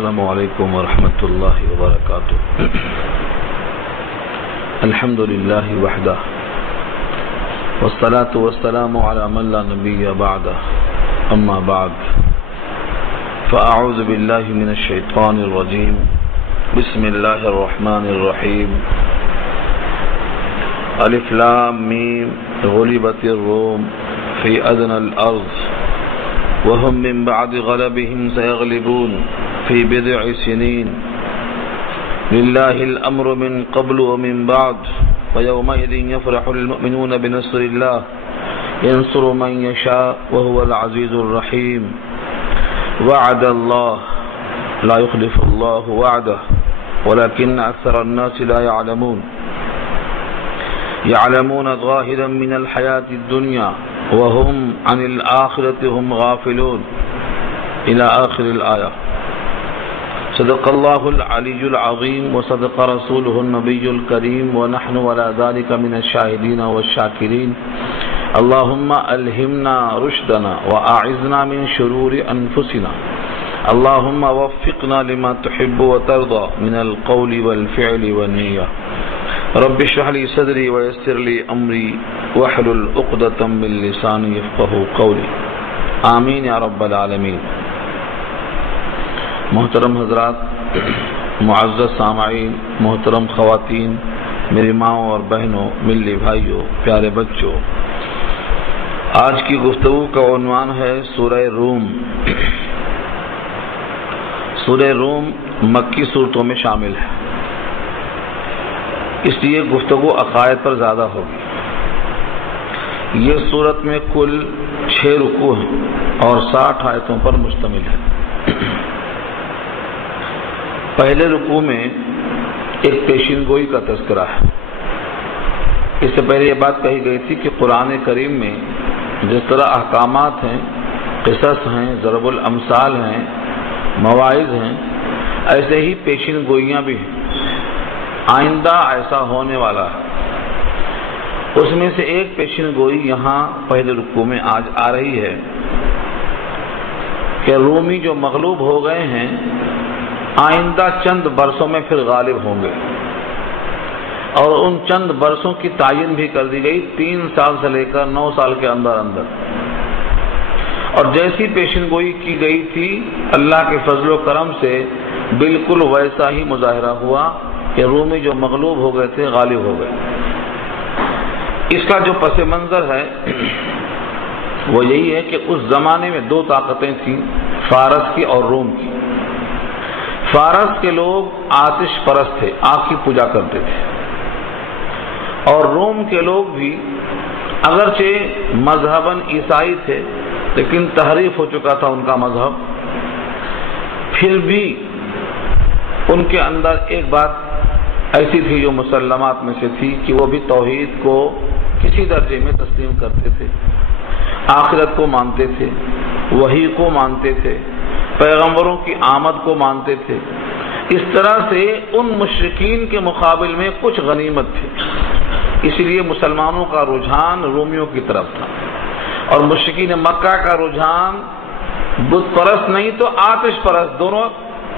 السلام علیکم ورحمۃ اللہ وبرکاتہ. الحمد للہ وحدہ والصلاة والسلام على من لا نبی بعدہ. اما بعد فاعوذ باللہ من الشیطان الرجیم. بسم اللہ الرحمن الرحیم. الف لام میم غلبت الروم فی ادنى الارض وهم من بعد غلبهم سيغلبون في بضع سنين لله الأمر من قبل ومن بعد ويومئذ يفرح المؤمنون بنصر الله ينصر من يشاء وهو العزيز الرحيم. وعد الله لا يخلف الله وعده ولكن أكثر الناس لا يعلمون ظاهرا من الحياة الدنيا وهم عن الآخرة هم غافلون إلى آخر الآية. صدق الله العلي العظيم وصدق رسوله النبي الكريم ونحن على ذلك من الشاهدين والشاكرين. اللهم ألهمنا رشدنا وأعذنا من شرور أنفسنا. اللهم وفقنا لما تحب وترضى من القول والفعل والنية. رب اشرح لي صدري ويسر لي امري واحلل عقدة من لساني يفقهوا قولي. آمین یا رب العالمین. محترم حضرات، معزز سامعین، محترم خواتین، میری ماؤں اور بہنوں، ملی بھائیوں، پیارے بچوں، آج کی گفتگو کا عنوان ہے سورہ روم. سورہ روم مکی صورتوں میں شامل ہے، اس لیے گفتگو عقائد پر زیادہ ہوگی. یہ سورت میں کل 6 رکوع ہیں اور 60 آیتوں پر مشتمل ہے. پہلے رکوع میں ایک پیشین گوئی کا تذکرہ ہے. اس سے پہلے یہ بات کہی گئی تھی کہ قرآن کریم میں جس طرح احکامات ہیں، قصص ہیں، ضرب الامثال ہیں، مواعظ ہیں، ایسے ہی پیشین گوئیاں بھی ہیں. آئندہ ایسا ہونے والا ہے. اس میں سے ایک پیشین گوئی یہاں پہلے رکوع میں آج آ رہی ہے کہ رومی جو مغلوب ہو گئے ہیں آئندہ چند برسوں میں پھر غالب ہوں گے، اور ان چند برسوں کی تعین بھی کر دی گئی 3 سال سے لے کر 9 سال کے اندر اندر. اور جیسی پیشین گوئی کی گئی تھی اللہ کے فضل و کرم سے بالکل ویسا ہی مظاہرہ ہوا کہ رومی جو مغلوب ہو گئے تھے غالب ہو گئے. اس کا جو پس منظر ہے وہ یہی ہے کہ اس زمانے میں 2 طاقتیں تھیں، فارس کی اور روم کی. فارس کے لوگ آتش پرست تھے، آگ کی پوجا کرتے تھے، اور روم کے لوگ بھی اگرچہ مذہباً عیسائی تھے لیکن تحریف ہو چکا تھا ان کا مذہب. پھر بھی ان کے اندر ایک بات ایسی تھی جو مسلمات میں سے تھی کہ وہ بھی توحید کو کسی درجے میں تسلیم کرتے تھے، آخرت کو مانتے تھے، وحی کو مانتے تھے، پیغمبروں کی آمد کو مانتے تھے. اس طرح سے ان مشرکین کے مقابل میں کچھ غنیمت تھی. اس لیے مسلمانوں کا رجحان رومیوں کی طرف تھا، اور مشرکین مکہ کا رجحان بت پرست نہیں تو آتش پرست، دونوں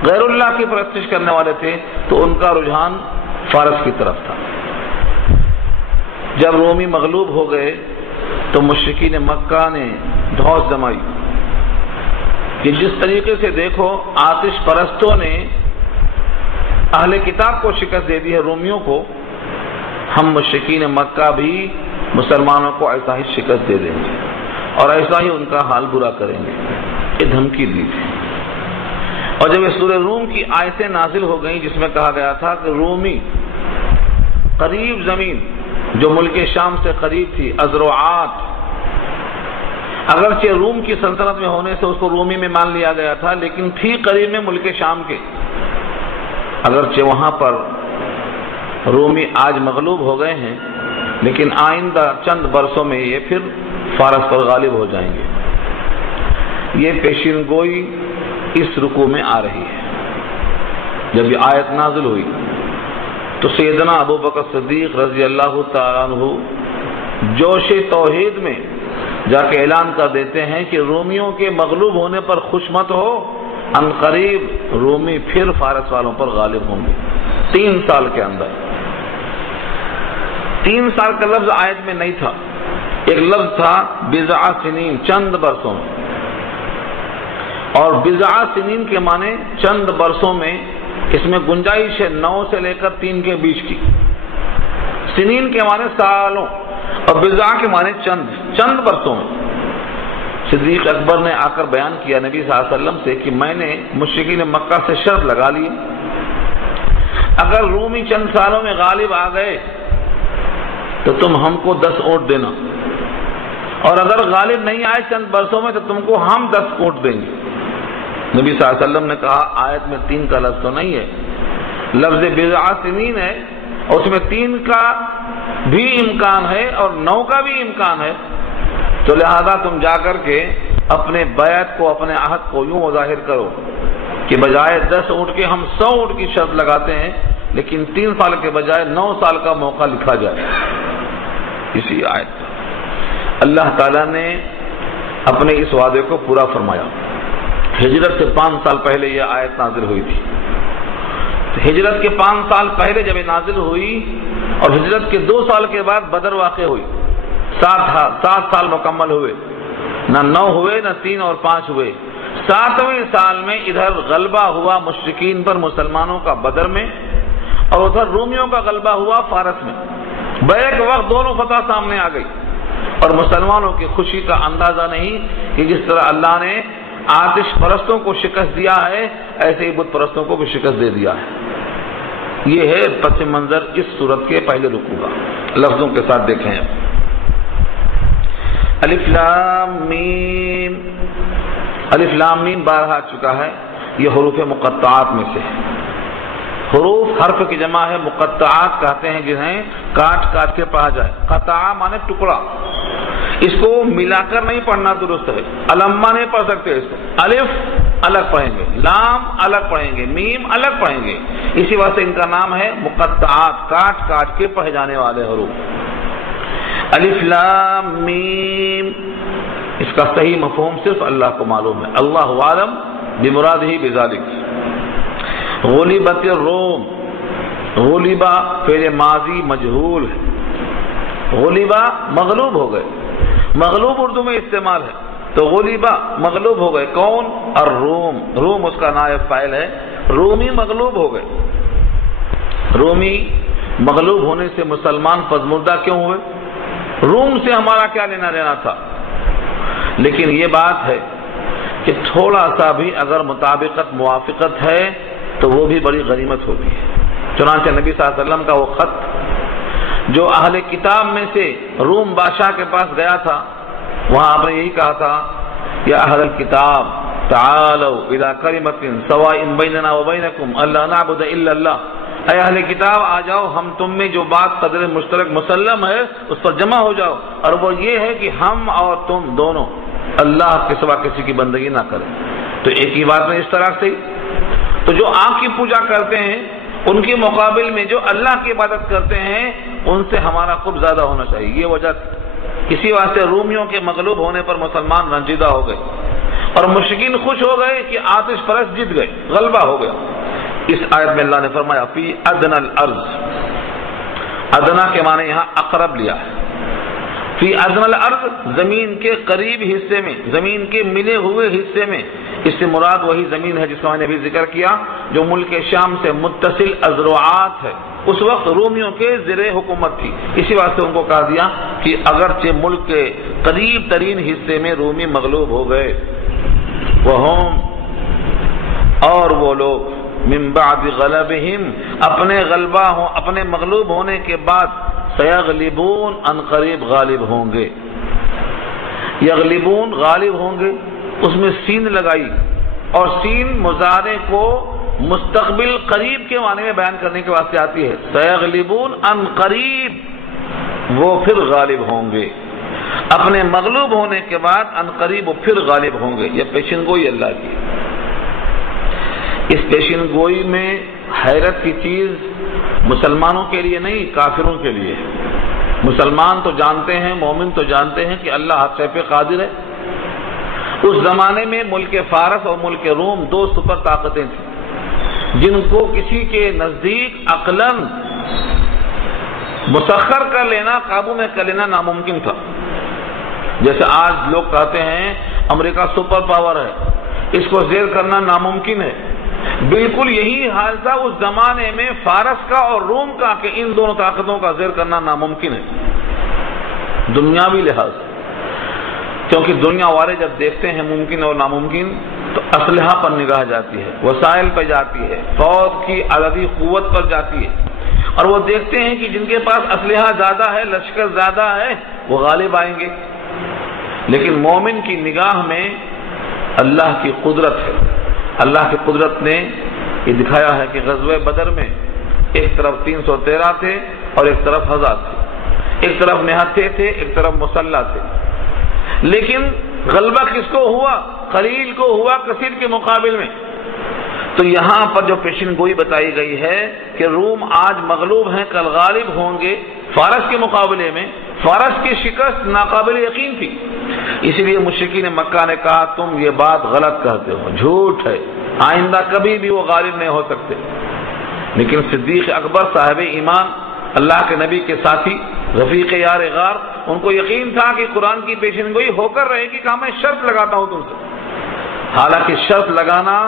غیر اللہ کی پرستش کرنے والے تھے، تو ان کا رجحان فارس کی طرف تھا. جب رومی مغلوب ہو گئے تو مشرکین مکہ نے دھوس جمائی کہ جس طریقے سے دیکھو آتش پرستوں نے اہل کتاب کو شکست دے دی ہے رومیوں کو، ہم مشرکین مکہ بھی مسلمانوں کو ایسا ہی شکست دے دیں گے اور ایسا ہی ان کا حال برا کریں گے. یہ دھمکی دی تھی. اور جب یہ سورہ روم کی آیتیں نازل ہو گئیں جس میں کہا گیا تھا کہ رومی قریب زمین جو ملک شام سے قریب تھی، ازروعات، اگرچہ روم کی سلطنت میں ہونے سے اس کو رومی میں مان لیا گیا تھا لیکن تھی قریب میں ملک شام کے. اگرچہ وہاں پر رومی آج مغلوب ہو گئے ہیں لیکن آئندہ چند برسوں میں یہ پھر فارس پر غالب ہو جائیں گے. یہ پیشین گوئی اس رکوع میں آ رہی ہے. جب یہ آیت نازل ہوئی تو سیدنا ابو بکر صدیق رضی اللہ تعالیٰ عنہ جوش توحید میں جا کے اعلان کر دیتے ہیں کہ رومیوں کے مغلوب ہونے پر خوش مت ہو، عنقریب رومی پھر فارس والوں پر غالب ہوں گے 3 سال کے اندر۔ 3 سال کا لفظ آیت میں نہیں تھا، ایک لفظ تھا بضع سنین، چند برسوں میں، اور بضع سنین کے معنی چند برسوں میں، اس میں گنجائش ہے 9 سے لے کر 3 کے بیچ کی۔ سنین کے معنی سالوں، اور بضع کے معنی چند برسوں میں۔ صدیق اکبر نے آ کر بیان کیا نبی صلی اللہ علیہ وسلم سے کہ میں نے مشرکین مکہ سے شرط لگا لی، اگر رومی چند سالوں میں غالب آ گئے تو تم ہم کو 10 اونٹ دینا، اور اگر غالب نہیں آئے چند برسوں میں تو تم کو ہم 10 اونٹ دیں گے۔ نبی صلی اللہ علیہ وسلم نے کہا آیت میں 3 کا لفظ تو نہیں ہے، لفظ بضع سنین ہے، اور اس میں 3 کا بھی امکان ہے اور 9 کا بھی امکان ہے، تو لہذا تم جا کر کے اپنے بیعت کو، اپنے عہد کو یوں ظاہر کرو کہ بجائے 10 اونٹ کے ہم 100 اونٹ کی شرط لگاتے ہیں، لیکن 3 سال کے بجائے 9 سال کا موقع لکھا جائے۔ اسی آیت اللہ تعالیٰ نے اپنے اس وعدے کو پورا فرمایا۔ ہجرت سے 5 سال پہلے یہ آیت نازل ہوئی تھی۔ ہجرت کے 5 سال پہلے جب یہ نازل ہوئی، اور ہجرت کے 2 سال کے بعد بدر واقع ہوئی، 7 سال مکمل ہوئے، نہ 9 ہوئے نہ 3 اور 5 ہوئے۔ 7ویں سال میں ادھر غلبہ ہوا مشرکین پر مسلمانوں کا بدر میں، اور ادھر رومیوں کا غلبہ ہوا فارس میں۔ بیک وقت دونوں فتح سامنے آ گئی، اور مسلمانوں کی خوشی کا اندازہ نہیں کہ جس طرح اللہ نے آتش پرستوں کو شکست دیا ہے، ایسے ہی بت پرستوں کو بھی شکست دے دیا ہے۔ یہ ہے پس منظر اس سورت کے پہلے رکوع کا، لفظوں کے ساتھ دیکھیں۔ الف لام میم، الف لام میم بارہا آ چکا ہے، یہ حروف مقطعات میں سے ہے۔ حروف حرف کی جمع ہے، مقطعات کہتے ہیں جنہیں کاٹ کاٹ کے پڑھا جائے۔ قطع مانے ٹکڑا، اس کو ملا کر نہیں پڑھنا درست ہے، علمہ نہیں پڑھ سکتے اس کو۔ الف الگ پڑھیں گے، لام الگ پڑھیں گے، میم الگ پڑھیں گے، اسی وجہ سے ان کا نام ہے مقطعات، کاٹ کاٹ کے پڑھے جانے والے حروف۔ الف لام میم، اس کا صحیح مفہوم صرف اللہ کو معلوم ہے، اللہ عالم بمرادہ بذالک۔ غلبت الروم، غلبہ فعل ماضی مجہول ہے، غلبہ مغلوب ہو گئے، مغلوب اردو میں استعمال ہے، تو غلبہ مغلوب ہو گئے، کون؟ الروم، روم اس کا نائب فاعل ہے، رومی مغلوب ہو گئے۔ رومی مغلوب ہونے سے مسلمان پزمردہ کیوں ہوئے؟ روم سے ہمارا کیا لینا دینا تھا؟ لیکن یہ بات ہے کہ تھوڑا سا بھی اگر مطابقت موافقت ہے تو وہ بھی بڑی غنیمت ہوتی ہے۔ چنانچہ نبی صلی اللہ علیہ وسلم کا وہ خط جو اہل کتاب میں سے روم بادشاہ کے پاس گیا تھا، وہاں آپ نے یہی کہا تھا یا اہل الکتاب تعالوا الی کلمۃ سواء بیننا وبینکم الا نعبد الا اللہ، اے اہل کتاب آ جاؤ، ہم تم میں جو بات قدر مشترک مسلم ہے اس پر جمع ہو جاؤ، اور وہ یہ ہے کہ ہم اور تم دونوں اللہ کے سوا کسی کی بندگی نہ کریں۔ تو ایک ہی بات میں اس طرح سے، تو جو آنکھ کی پوجا کرتے ہیں ان کے مقابل میں جو اللہ کی عبادت کرتے ہیں ان سے ہمارا قرب زیادہ ہونا چاہیے، یہ وجہ تھی۔ اسی واسطے رومیوں کے مغلوب ہونے پر مسلمان رنجیدہ ہو گئے، اور مشرکین خوش ہو گئے کہ آتش پرست جیت گئے، غلبہ ہو گیا۔ اس آیت میں اللہ نے فرمایا فی ادنی الارض، ادنا کے معنی یہاں اقرب لیا ہے، فی ادنی الارض زمین کے قریب حصے میں، زمین کے ملے ہوئے حصے میں، اس سے مراد وہی زمین ہے جس کا میں نے ابھی ذکر کیا جو ملک شام سے متصل ازروعات ہے، اس وقت رومیوں کے زیر حکومت تھی، اسی واسطے ان کو کہا دیا کہ اگرچہ ملک کے قریب ترین حصے میں رومی مغلوب ہو گئے، وہم اور وہ لوگ من بعد غلبہم اپنے غلبہ ہوں، اپنے مغلوب ہونے کے بعد سیغلبون ان قریب غالب ہوں گے، یغلبون غالب ہوں گے، اس میں سین لگائی، اور سین مضارع کو مستقبل قریب کے معنی میں بیان کرنے کے واسطے آتی ہے، سیغلبون ان قریب، وہ پھر غالب ہوں گے، اپنے مغلوب ہونے کے بعد ان قریب وہ پھر غالب ہوں گے۔ یہ پیشن گوئی اللہ کی، اس پیشن گوئی میں حیرت کی چیز مسلمانوں کے لیے نہیں کافروں کے لیے ہے۔ مسلمان تو جانتے ہیں، مومن تو جانتے ہیں کہ اللہ ہر شے پہ قادر ہے، اس زمانے میں ملک فارس اور ملک روم دو سپر طاقتیں تھیں جن کو کسی کے نزدیک عقلاً مسخر کر لینا، قابو میں کر لینا ناممکن تھا۔ جیسے آج لوگ کہتے ہیں امریکہ سپر پاور ہے، اس کو زیر کرنا ناممکن ہے، بالکل یہی حال تھا اس زمانے میں فارس کا اور روم کا کہ ان دونوں طاقتوں کا زیر کرنا ناممکن ہے دنیاوی لحاظ سے، کیونکہ دنیا والے جب دیکھتے ہیں ممکن اور ناممکن تو اسلحہ پر نگاہ جاتی ہے، وسائل پہ جاتی ہے، فوج کی عددی قوت پر جاتی ہے، اور وہ دیکھتے ہیں کہ جن کے پاس اسلحہ زیادہ ہے، لشکر زیادہ ہے، وہ غالب آئیں گے۔ لیکن مومن کی نگاہ میں اللہ کی قدرت ہے۔ اللہ کی قدرت نے یہ دکھایا ہے کہ غزوہ بدر میں ایک طرف 313 تھے اور ایک طرف 1000 تھے، ایک طرف نہتے تھے، ایک طرف مسلح تھے، لیکن غلبہ کس کو ہوا؟ قلیل کو ہوا کثیر کے مقابل میں۔ تو یہاں پر جو پیشن گوئی بتائی گئی ہے کہ روم آج مغلوب ہیں، کل غالب ہوں گے فارس کے مقابلے میں، فارس کی شکست ناقابل یقین تھی، اس لیے مشرکین مکہ نے کہا تم یہ بات غلط کہتے ہو، جھوٹ ہے، آئندہ کبھی بھی وہ غالب نہیں ہو سکتے۔ لیکن صدیق اکبر صاحب ایمان، اللہ کے نبی کے ساتھی، رفیق یار غار، ان کو یقین تھا کہ قرآن کی پیشن گوئی ہو کر رہے گی کہ میں شرط لگاتا ہوں تم سے۔ حالانکہ شرط لگانا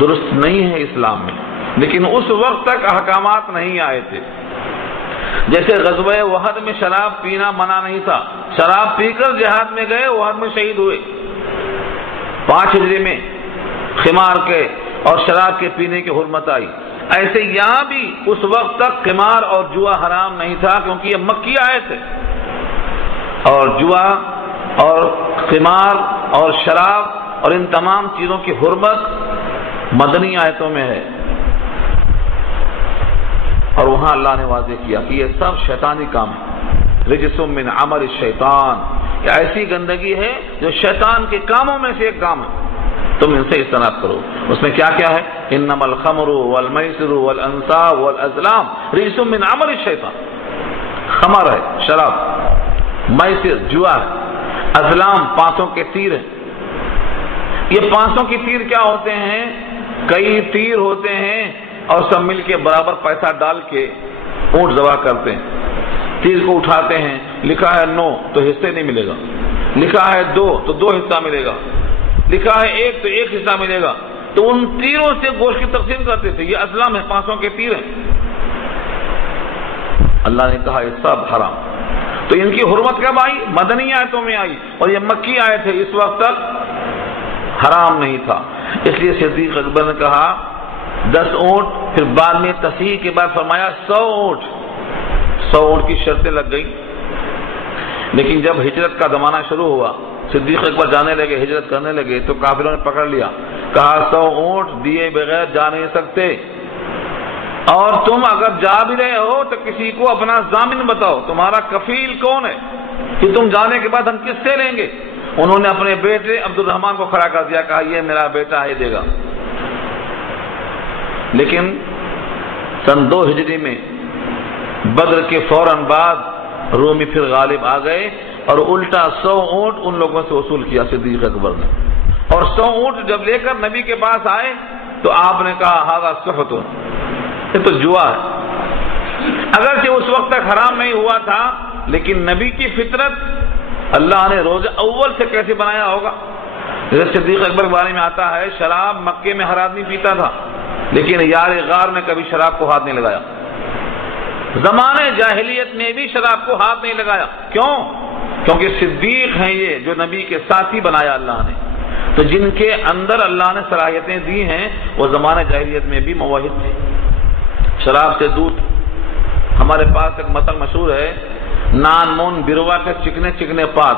درست نہیں ہے اسلام میں، لیکن اس وقت تک احکامات نہیں آئے تھے۔ جیسے غزوہ احد میں شراب پینا منع نہیں تھا، شراب پی کر جہاد میں گئے، احد میں شہید ہوئے۔ 5 ہجری میں خمار کے اور شراب کے پینے کی حرمت آئی۔ ایسے یہاں بھی اس وقت تک خمار اور جوا حرام نہیں تھا، کیونکہ یہ مکی آیت ہے، اور جوا اور خمار اور شراب اور ان تمام چیزوں کی حرمت مدنی آیتوں میں ہے، اور وہاں اللہ نے واضح کیا کہ یہ سب شیطانی کام ہے، رجس من عمل الشیطان، یہ ایسی گندگی ہے جو شیطان کے کاموں میں سے ایک کام ہے، تم ان سے اجتناب کرو۔ اس میں کیا کیا ہے؟ انما الخمر والمیسر والانصاب والازلام رجس من عمل الشیطان، خمر ہے، شراب، میسر جوا ہے، ازلام پانسوں کے تیر ہیں۔ یہ پانسوں کے تیر کیا ہوتے ہیں؟ کئی تیر ہوتے ہیں اور سب مل کے برابر پیسہ ڈال کے اونٹ ذبح کرتے ہیں، تیر کو اٹھاتے ہیں، لکھا ہے 9 تو حصے نہیں ملے گا، لکھا ہے 2 تو 2 حصہ ملے گا، لکھا ہے 1 تو 1 حصہ ملے گا، تو ان تیروں سے گوشت کی تقسیم کرتے تھے۔ یہ ازلام ہے، 500 کے تیر ہیں۔ اللہ نے کہا یہ سب حرام۔ تو ان کی حرمت کب آئی؟ مدنی آیتوں میں آئی، اور یہ مکی آیت ہے، اس وقت تک حرام نہیں تھا۔ اس لیے صدیق اکبر نے کہا 10 اونٹ، پھر بعد میں تصحیح کے بعد فرمایا 100 اونٹ۔ 100 اونٹ کی شرطیں لگ گئی، لیکن جب ہجرت کا زمانہ شروع ہوا، صدیق اکبر جانے لگے، ہجرت کرنے لگے، تو کافروں نے پکڑ لیا، کہا 100 اونٹ دیے بغیر جا نہیں سکتے، اور تم اگر جا بھی رہے ہو تو کسی کو اپنا ضامن بتاؤ، تمہارا کفیل کون ہے کہ تم جانے کے بعد ہم کس سے لیں گے؟ انہوں نے اپنے بیٹے عبد الرحمن کو کھڑا کر دیا، کہا یہ میرا بیٹا ہے، دے گا۔ لیکن سن 2 ہجری میں بدر کے فوراً بعد رومی پھر غالب آ گئے، اور الٹا 100 اونٹ ان لوگوں سے وصول کیا صدیق اکبر نے، اور 100 اونٹ جب لے کر نبی کے پاس آئے تو آپ نے کہا ھذا سحت، یہ تو جوا ہے۔ اگرچہ اس وقت تک حرام نہیں ہوا تھا، لیکن نبی کی فطرت اللہ نے روز اول سے کیسے بنایا ہوگا؟ جیسے صدیق اکبر کے بارے میں آتا ہے، شراب مکے میں ہر آدمی پیتا تھا، لیکن یار غار نے کبھی شراب کو ہاتھ نہیں لگایا، زمانے جاہلیت میں بھی شراب کو ہاتھ نہیں لگایا۔ کیوں؟ کیونکہ صدیق ہیں یہ جو نبی کے ساتھی بنایا اللہ نے، تو جن کے اندر اللہ نے صلاحیتیں دی ہیں وہ زمانے جاہلیت میں بھی موحد تھے۔ شراب سے دودھ، ہمارے پاس ایک مثل مشہور ہے، نان مون بروا کے چکنے چکنے پات،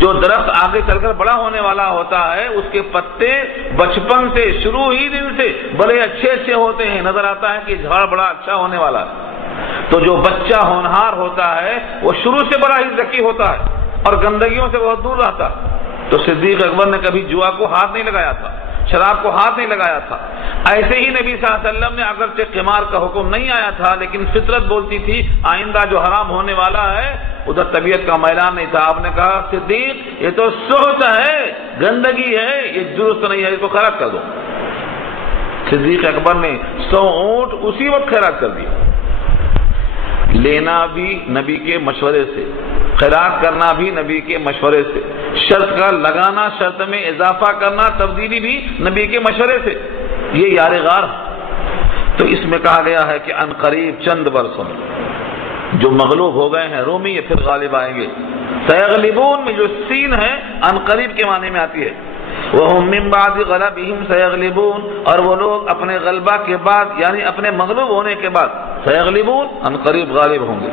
جو درخت آگے چل کر بڑا ہونے والا ہوتا ہے اس کے پتے بچپن سے شروع ہی دن سے بڑے اچھے اچھے ہوتے ہیں، نظر آتا ہے کہ جھاڑ بڑا اچھا ہونے والا ہے۔ تو جو بچہ ہونہار ہوتا ہے وہ شروع سے بڑا ہی ذکی ہوتا ہے اور گندگیوں سے بہت دور رہتا ہے۔ تو صدیق اکبر نے کبھی جوا کو ہاتھ نہیں لگایا تھا، شراب کو ہاتھ نہیں لگایا تھا۔ ایسے ہی نبی صلی اللہ علیہ وسلم نے اگرچہ قمار کا حکم نہیں آیا تھا لیکن فطرت بولتی تھی آئندہ جو حرام ہونے والا ہے ادھر طبیعت کا میلان نہیں تھا. آپ نے کہا صدیق یہ تو سحت ہے، گندگی ہے، یہ درست نہیں ہے، اس کو خیرات کر دو. صدیق اکبر نے 100 اونٹ اسی وقت خیرات کر دیا. لینا بھی نبی کے مشورے سے، خیرات کرنا بھی نبی کے مشورے سے، شرط کا لگانا، شرط میں اضافہ کرنا، تبدیلی بھی نبی کے مشورے سے. یہ یار غار. تو اس میں کہا گیا ہے کہ ان قریب چند برسوں میں جو مغلوب ہو گئے ہیں رومی یہ پھر غالب آئیں گے. سیغلبون میں جو سین ہے ان قریب کے معنی میں آتی ہے. وَهُمْ مِنْ بَعْدِ غَلَبِهِمْ سَيَغْلِبُونَ، اور وہ لوگ اپنے غلبہ کے بعد یعنی اپنے مغلوب ہونے کے بعد سیغلبون ان قریب غالب ہوں گے.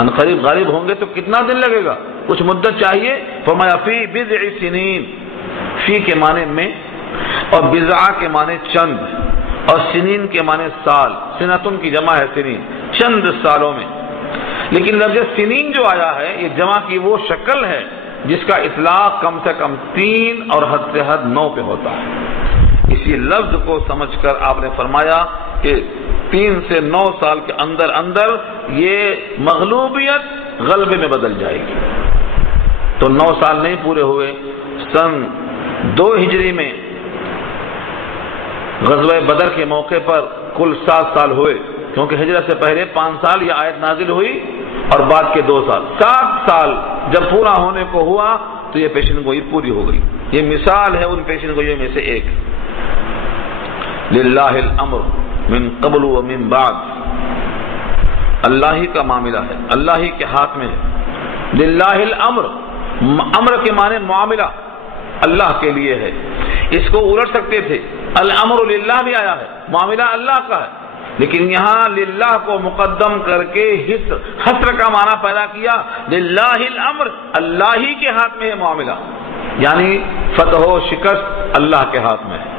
ان قریب غالب ہوں گے تو کتنا دن لگے گا؟ کچھ مدت چاہیے. فَمَا فِي بِضْعِ سِنِينَ، فی کے معنی میں اور بضع کے معنی چند اور سنین کے معنی سال. سنتن کی جمع ہے سنین، چند سالوں میں. لیکن لفظ سنین جو آیا ہے یہ جمع کی وہ شکل ہے جس کا اطلاق کم سے کم 3 اور حد سے حد 9 پہ ہوتا ہے. اسی لفظ کو سمجھ کر آپ نے فرمایا کہ 3 سے 9 سال کے اندر اندر یہ مغلوبیت غلبے میں بدل جائے گی. تو 9 سال نہیں پورے ہوئے. سن 2 ہجری میں غزوہ بدر کے موقع پر کل 7 سال ہوئے، کیونکہ ہجرت سے پہلے 5 سال یہ آیت نازل ہوئی اور بعد کے 2 سال. 7 سال جب پورا ہونے کو ہوا تو یہ پیشن گوئی پوری ہو گئی. یہ مثال ہے ان پیشن گوئیوں میں سے ایک. للہ الامر من قبل و من بعد، اللہ ہی کا معاملہ ہے، اللہ ہی کے ہاتھ میں ہے. للہ الامر، امر کے معنی معاملہ اللہ کے لیے ہے. اس کو الٹ سکتے تھے، الامر للہ بھی آیا ہے، معاملہ اللہ کا ہے، لیکن یہاں للہ کو مقدم کر کے حسر کا معنی پیدا کیا. للہ الامر، اللہ ہی کے ہاتھ میں ہے معاملہ، یعنی فتح و شکست اللہ کے ہاتھ میں ہے،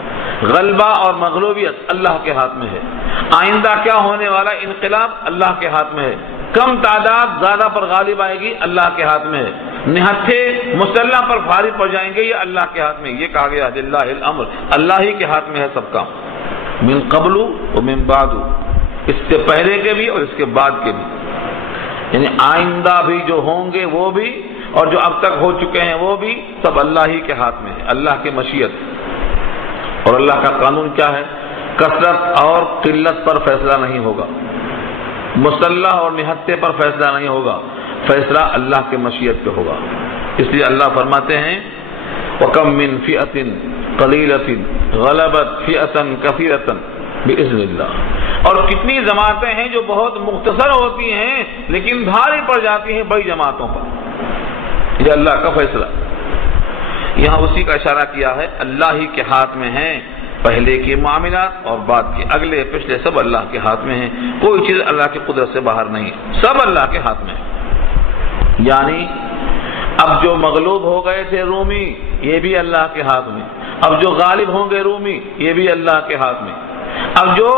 غلبہ اور مغلوبیت اللہ کے ہاتھ میں ہے، آئندہ کیا ہونے والا انقلاب اللہ کے ہاتھ میں ہے، کم تعداد زیادہ پر غالب آئے گی اللہ کے ہاتھ میں ہے، نہتھے مسلح پر بھاری پڑ جائیں گے یہ اللہ کے ہاتھ میں. یہ کہا گیا للہ الامر، اللہ ہی کے ہاتھ میں ہے سب کام. من قبل و من بعد، اس سے پہلے کے بھی اور اس کے بعد کے بھی، یعنی آئندہ بھی جو ہوں گے وہ بھی اور جو اب تک ہو چکے ہیں وہ بھی، سب اللہ ہی کے ہاتھ میں ہے، اللہ کی مشیت. اور اللہ کا قانون کیا ہے؟ کثرت اور قلت پر فیصلہ نہیں ہوگا، مسلح اور نہتے پر فیصلہ نہیں ہوگا، فیصلہ اللہ کے مشیت پہ ہوگا. اس لیے اللہ فرماتے ہیں وَكَمْ مِنْ فِئَةٍ قَلِيلَةٍ غَلَبَتْ فِئَةً كَثِيرَةً بِإِذْنِ اللَّهِ، اور کتنی جماعتیں ہیں جو بہت مختصر ہوتی ہیں لیکن بھاری پڑ جاتی ہیں بڑی جماعتوں پر. یہ اللہ کا فیصلہ. یہاں اسی کا اشارہ کیا ہے، اللہ ہی کے ہاتھ میں ہیں پہلے کے معاملات اور بعد کے، اگلے پچھلے سب اللہ کے ہاتھ میں ہیں. کوئی چیز اللہ کی قدرت سے باہر نہیں، سب اللہ کے ہاتھ میں ہے. یعنی اب جو مغلوب ہو گئے تھے رومی یہ بھی اللہ کے ہاتھ میں، اب جو غالب ہوں گے رومی یہ بھی اللہ کے ہاتھ میں، اب جو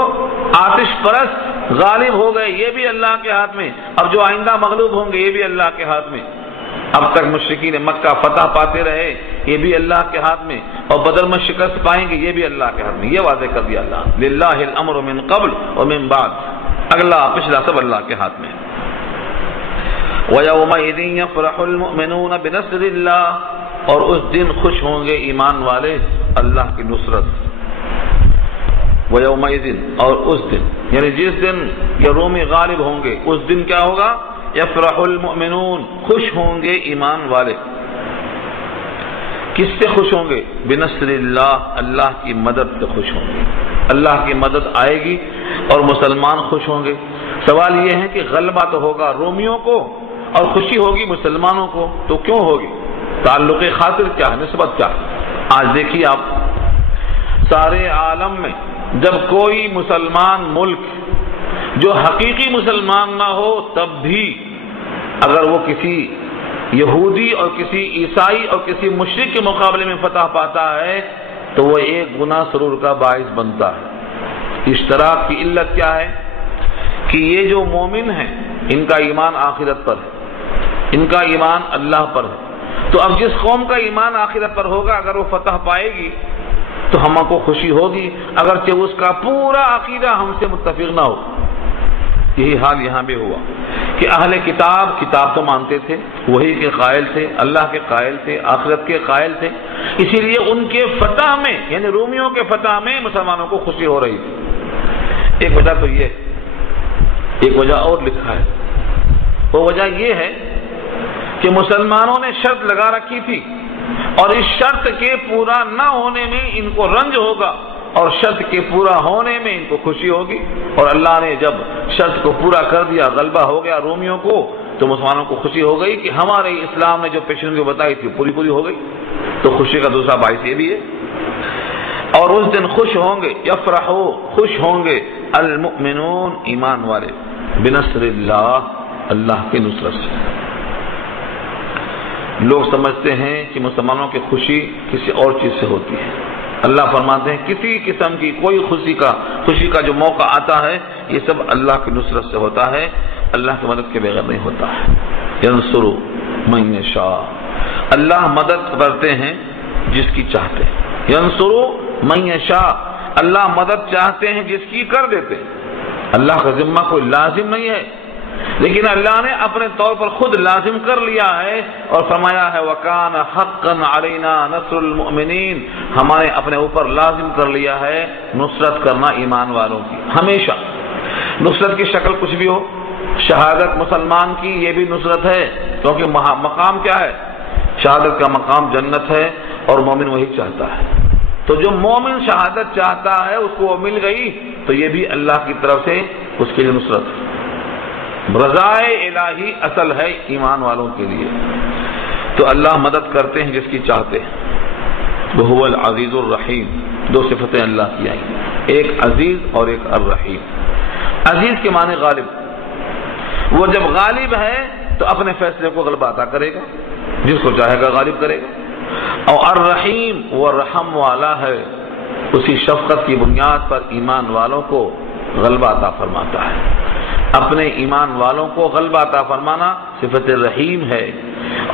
آتش پرست غالب ہو گئے یہ بھی اللہ کے ہاتھ میں، اب جو آئندہ مغلوب ہوں گے یہ بھی اللہ کے ہاتھ میں. اب تک مشرکین مکہ فتح پاتے رہے یہ بھی اللہ کے ہاتھ میں، اور بدر میں شکست پائیں گے یہ بھی اللہ کے ہاتھ میں. یہ واضح کر دیا اللہ للہ الامر من قبل و من بعد، اگلا پچھلا سب اللہ کے ہاتھ میں. وَيَوْمَئِذٍ يَفْرَحُ الْمُؤْمِنُونَ بِنَصْرِ اللَّهِ، اور اس دن خوش ہوں گے ایمان والے اللہ کی نصرت. وَيَوْمَئِذٍ، اور اس دن یعنی جس دن یہ رومی غالب ہوں گے اس دن کیا ہوگا؟ یفرح المؤمنون، خوش ہوں گے ایمان والے. کس سے خوش ہوں گے؟ بنصر اللہ، اللہ کی مدد سے خوش ہوں گے. اللہ کی مدد آئے گی اور مسلمان خوش ہوں گے. سوال یہ ہے کہ غلبہ تو ہوگا رومیوں کو اور خوشی ہوگی مسلمانوں کو، تو کیوں ہوگی؟ تعلق خاطر کیا ہے، نسبت کیا ہے؟ آج دیکھیے آپ سارے عالم میں جب کوئی مسلمان ملک جو حقیقی مسلمان نہ ہو تب بھی اگر وہ کسی یہودی اور کسی عیسائی اور کسی مشرک کے مقابلے میں فتح پاتا ہے تو وہ ایک گنا سرور کا باعث بنتا ہے. اشتراک کی علت کیا ہے؟ کہ یہ جو مومن ہیں ان کا ایمان آخرت پر ہے، ان کا ایمان اللہ پر ہے. تو اب جس قوم کا ایمان آخرت پر ہوگا اگر وہ فتح پائے گی تو ہم کو خوشی ہوگی، اگرچہ اس کا پورا عقیدہ ہم سے متفق نہ ہو۔ یہی حال یہاں بھی ہوا کہ اہل کتاب تو مانتے تھے، وہی کے قائل تھے، اللہ کے قائل تھے، آخرت کے قائل تھے، اسی لیے ان کے فتح میں، یعنی رومیوں کے فتح میں مسلمانوں کو خوشی ہو رہی تھی۔ ایک وجہ تو یہ، ایک وجہ اور لکھا ہے، وہ وجہ یہ ہے کہ مسلمانوں نے شرط لگا رکھی تھی اور اس شرط کے پورا نہ ہونے میں ان کو رنج ہوگا اور شرط کے پورا ہونے میں ان کو خوشی ہوگی، اور اللہ نے جب شرط کو پورا کر دیا، غلبہ ہو گیا رومیوں کو، تو مسلمانوں کو خوشی ہو گئی کہ ہمارے اسلام نے جو پیشنگوئی بتائی تھی پوری ہو گئی۔ تو خوشی کا دوسرا باعث یہ بھی ہے۔ اور اس دن خوش ہوں گے، یفرحو، خوش ہوں گے المؤمنون، ایمان والے، بنصر اللہ، اللہ کی نصرت سے۔ لوگ سمجھتے ہیں کہ مسلمانوں کی خوشی کسی اور چیز سے ہوتی ہے۔ اللہ فرماتے ہیں کسی قسم کی کوئی خوشی کا جو موقع آتا ہے یہ سب اللہ کی نصرت سے ہوتا ہے، اللہ کی مدد کے بغیر نہیں ہوتا ہے۔ ینصر من یشاء، اللہ مدد کرتے ہیں جس کی چاہتے ہیں۔ ینصر من یشاء، اللہ مدد چاہتے ہیں جس کی کر دیتے ہیں۔ اللہ کا ذمہ کوئی لازم نہیں ہے، لیکن اللہ نے اپنے طور پر خود لازم کر لیا ہے اور فرمایا ہے وَكَانَ حَقًّا عَلَيْنَا نَصْرُ الْمُؤْمِنِينَ، ہمارے اپنے اوپر لازم کر لیا ہے نصرت کرنا ایمان والوں کی۔ ہمیشہ نصرت کی شکل کچھ بھی ہو، شہادت مسلمان کی یہ بھی نصرت ہے، کیونکہ مقام کیا ہے؟ شہادت کا مقام جنت ہے اور مومن وہی چاہتا ہے۔ تو جو مومن شہادت چاہتا ہے اس کو وہ مل گئی، تو یہ بھی اللہ کی طرف سے اس کے لیے نصرت ہے۔ رضائے الہی اصل ہے ایمان والوں کے لیے۔ تو اللہ مدد کرتے ہیں جس کی چاہتے ہیں۔ وہو العزیز الرحیم، دو صفتیں اللہ کی آئیں، ایک عزیز اور ایک الرحیم۔ عزیز کے معنی غالب، وہ جب غالب ہے تو اپنے فیصلے کو غلبہ عطا کرے گا، جس کو چاہے گا غالب کرے گا۔ اور الرحیم، وہ رحم والا ہے، اسی شفقت کی بنیاد پر ایمان والوں کو غلبہ عطا فرماتا ہے۔ اپنے ایمان والوں کو غلبہ عطا فرمانا صفت رحیم ہے،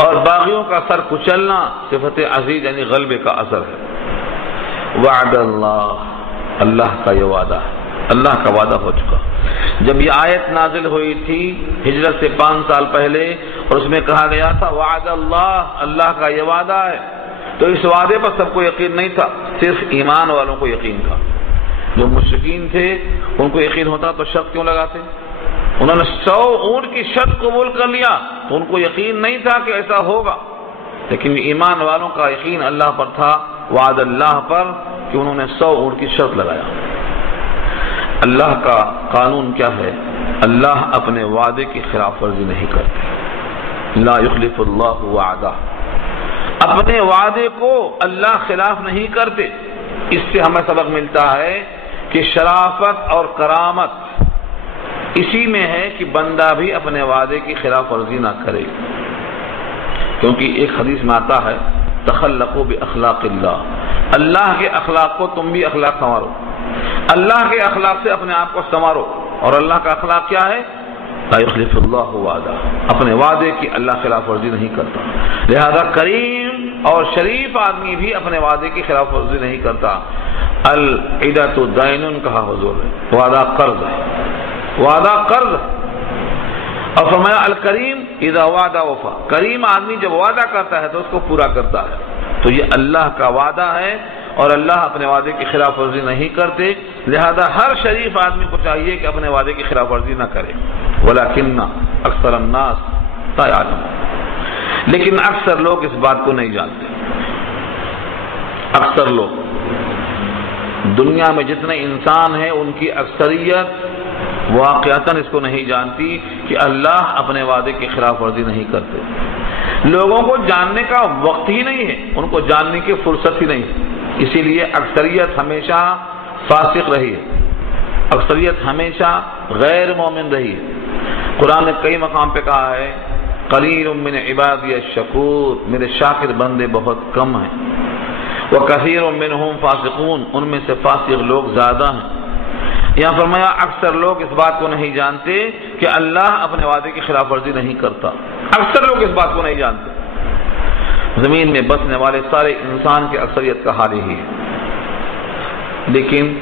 اور باغیوں کا سر کچلنا صفت عزیز یعنی غلبے کا اثر ہے۔ وعد اللہ، اللہ کا یہ وعدہ ہے، اللہ کا وعدہ ہو چکا۔ جب یہ آیت نازل ہوئی تھی ہجرت سے 5 سال پہلے، اور اس میں کہا گیا تھا وعد اللہ، اللہ کا یہ وعدہ ہے، تو اس وعدے پر سب کو یقین نہیں تھا، صرف ایمان والوں کو یقین تھا۔ جو مشرکین تھے ان کو یقین ہوتا تو شرط کیوں لگاتے؟ انہوں نے 100 اونٹ کی شرط قبول کر لیا تو ان کو یقین نہیں تھا کہ ایسا ہوگا، لیکن ایمان والوں کا یقین اللہ پر تھا، وعد اللہ پر، کہ انہوں نے 100 اونٹ کی شرط لگایا۔ اللہ کا قانون کیا ہے؟ اللہ اپنے وعدے کی خلاف ورزی نہیں کرتے، لا یخلف اللہ وعدہ، اپنے وعدے کو اللہ خلاف نہیں کرتے۔ اس سے ہمیں سبق ملتا ہے کہ شرافت اور کرامت اسی میں ہے کہ بندہ بھی اپنے وعدے کی خلاف ورزی نہ کرے، کیونکہ ایک حدیث میں آتا ہے تخلقوا باخلاق اللہ، اللہ کے اخلاق کو تم بھی اخلاق سنوارو، اللہ کے اخلاق سے اپنے آپ کو سنوارو۔ اور اللہ کا اخلاق کیا ہے؟ لا یخلف اللہ وعدہ، اپنے وعدے کی اللہ خلاف ورزی نہیں کرتا۔ لہذا کریم اور شریف آدمی بھی اپنے وعدے کی خلاف ورزی نہیں کرتا۔ العدۃ دین کہا حضور نے، وعدہ قرض ہے، وعدہ قرض ہے۔ اور فرمایا الکریم اذا وعدہ وفا، کریم آدمی جب وعدہ کرتا ہے تو اس کو پورا کرتا ہے۔ تو یہ اللہ کا وعدہ ہے اور اللہ اپنے وعدے کی خلاف ورزی نہیں کرتے، لہذا ہر شریف آدمی کو چاہیے کہ اپنے وعدے کی خلاف ورزی نہ کرے۔ ولکن اکثر الناس لا یعلمون، لیکن اکثر لوگ اس بات کو نہیں جانتے۔ اکثر لوگ، دنیا میں جتنے انسان ہیں ان کی اکثریت واقعتاً اس کو نہیں جانتی کہ اللہ اپنے وعدے کی خلاف ورزی نہیں کرتے۔ لوگوں کو جاننے کا وقت ہی نہیں ہے، ان کو جاننے کی فرصت ہی نہیں ہے، اسی لیے اکثریت ہمیشہ فاسق رہی ہے، اکثریت ہمیشہ غیر مومن رہی ہے۔ قرآن نے کئی مقام پہ کہا ہے قلیل من عبادی الشکور، میرے شاکر بندے بہت کم ہیں، وکثیر منہم فاسقون، ان میں سے فاسق لوگ زیادہ ہیں۔ یہاں فرمایا اکثر لوگ اس بات کو نہیں جانتے کہ اللہ اپنے وعدے کی خلاف ورزی نہیں کرتا، اکثر لوگ اس بات کو نہیں جانتے۔ زمین میں بسنے والے سارے انسان کی اکثریت کا حال یہی ہے، لیکن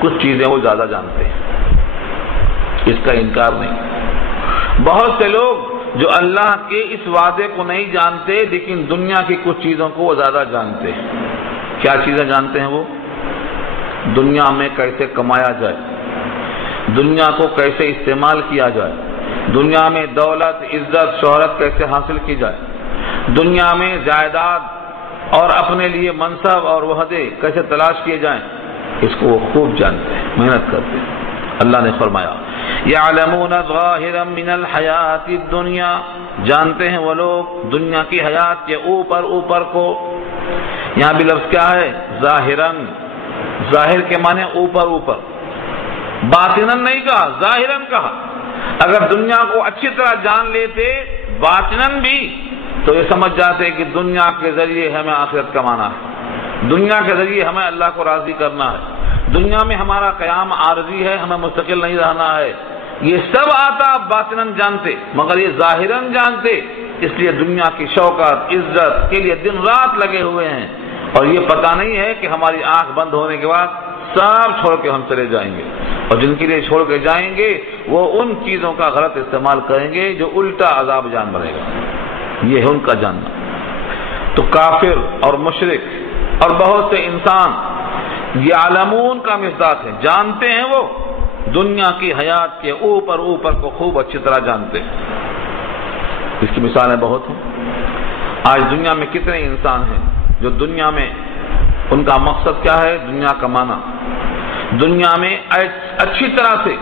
کچھ چیزیں وہ زیادہ جانتے ہیں، اس کا انکار نہیں۔ بہت سے لوگ جو اللہ کے اس وعدے کو نہیں جانتے لیکن دنیا کی کچھ چیزوں کو وہ زیادہ جانتے ہیں۔ کیا چیزیں جانتے ہیں وہ؟ دنیا میں کیسے کمایا جائے، دنیا کو کیسے استعمال کیا جائے، دنیا میں دولت، عزت، شہرت کیسے حاصل کی جائے، دنیا میں جائیداد اور اپنے لیے منصب اور وحدے کیسے تلاش کیے جائیں، اس کو وہ خوب جانتے ہیں، محنت کرتے ہیں۔ اللہ نے فرمایا یعلمون ظاہرا من الحیات الدنیا، جانتے ہیں وہ لوگ دنیا کی حیات کے اوپر کو۔ یہاں بھی لفظ کیا ہے؟ ظاہراً، ظاہر کے معنی اوپر، باطناً نہیں کہا، ظاہراً کہا۔ اگر دنیا کو اچھی طرح جان لیتے باطناً بھی تو یہ سمجھ جاتے کہ دنیا کے ذریعے ہمیں آخرت کمانا ہے، دنیا کے ذریعے ہمیں اللہ کو راضی کرنا ہے، دنیا میں ہمارا قیام عارضی ہے، ہمیں مستقل نہیں رہنا ہے۔ یہ سب آتا باطناً جانتے، مگر یہ ظاہراً جانتے، اس لیے دنیا کی شوکت، عزت کے لیے دن رات لگے ہوئے ہیں، اور یہ پتہ نہیں ہے کہ ہماری آنکھ بند ہونے کے بعد سب چھوڑ کے ہم چلے جائیں گے، اور جن کے لیے چھوڑ کے جائیں گے وہ ان چیزوں کا غلط استعمال کریں گے جو الٹا عذاب جان بنے گا۔ یہ ہے ان کا جاننا۔ تو کافر اور مشرک اور بہت سے انسان یعلمون کا مصداق ہے، جانتے ہیں، وہ دنیا کی حیات کے اوپر کو خوب اچھی طرح جانتے ہیں۔ اس کی مثالیں بہت ہیں۔ آج دنیا میں کتنے انسان ہیں جو دنیا میں ان کا مقصد کیا ہے؟ دنیا کمانا، دنیا میں اچھی طرح سے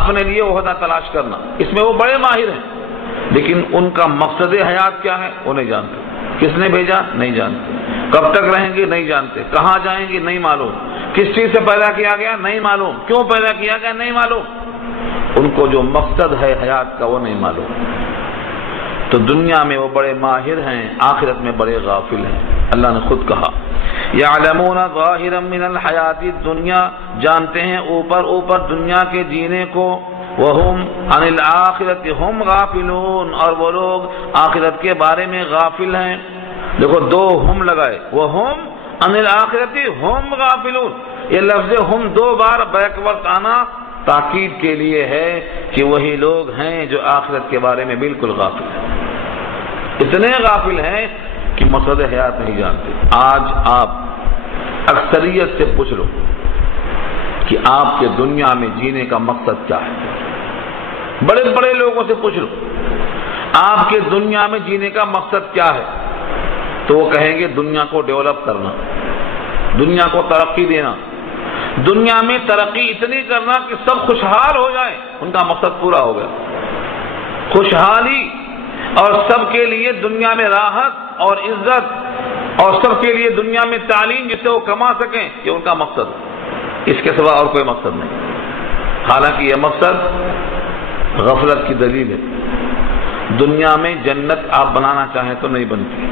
اپنے لیے عہدہ تلاش کرنا، اس میں وہ بڑے ماہر ہیں، لیکن ان کا مقصد حیات کیا ہے وہ نہیں جانتے۔ کس نے بھیجا؟ نہیں جانتے۔ کب تک رہیں گے؟ نہیں جانتے۔ کہاں جائیں گے؟ نہیں معلوم۔ کس چیز سے پیدا کیا گیا؟ نہیں معلوم۔ کیوں پیدا کیا گیا؟ نہیں معلوم۔ ان کو جو مقصد ہے حیات کا وہ نہیں معلوم۔ تو دنیا میں وہ بڑے ماہر ہیں، آخرت میں بڑے غافل ہیں۔ اللہ نے خود کہا یعلمون ظاہرا من الحیات الدنیا، جانتے ہیں اوپر دنیا کے جینے کو، وہم عن الآخرت ہم غافلون، اور وہ لوگ آخرت کے بارے میں غافل ہیں۔ دیکھو دو ہم لگائے، وہم عن الآخرت ہم غافلون، یہ لفظ ہم دو بار بیک وقت آنا تاکید کے لیے ہے کہ وہی لوگ ہیں جو آخرت کے بارے میں بالکل غافل ہیں، اتنے غافل ہیں کہ مقصد حیات نہیں جانتے۔ آج آپ اکثریت سے پوچھ لو کہ آپ کے دنیا میں جینے کا مقصد کیا ہے، بڑے بڑے لوگوں سے پوچھ لو آپ کے دنیا میں جینے کا مقصد کیا ہے، تو وہ کہیں گے دنیا کو ڈیولپ کرنا، دنیا کو ترقی دینا، دنیا میں ترقی اتنی کرنا کہ سب خوشحال ہو جائیں، ان کا مقصد پورا ہو گیا۔ خوشحالی اور سب کے لیے دنیا میں راحت اور عزت اور سب کے لیے دنیا میں تعلیم جس سے وہ کما سکیں، یہ ان کا مقصد، اس کے سوا اور کوئی مقصد نہیں۔ حالانکہ یہ مقصد غفلت کی دلیل ہے۔ دنیا میں جنت آپ بنانا چاہیں تو نہیں بنتی،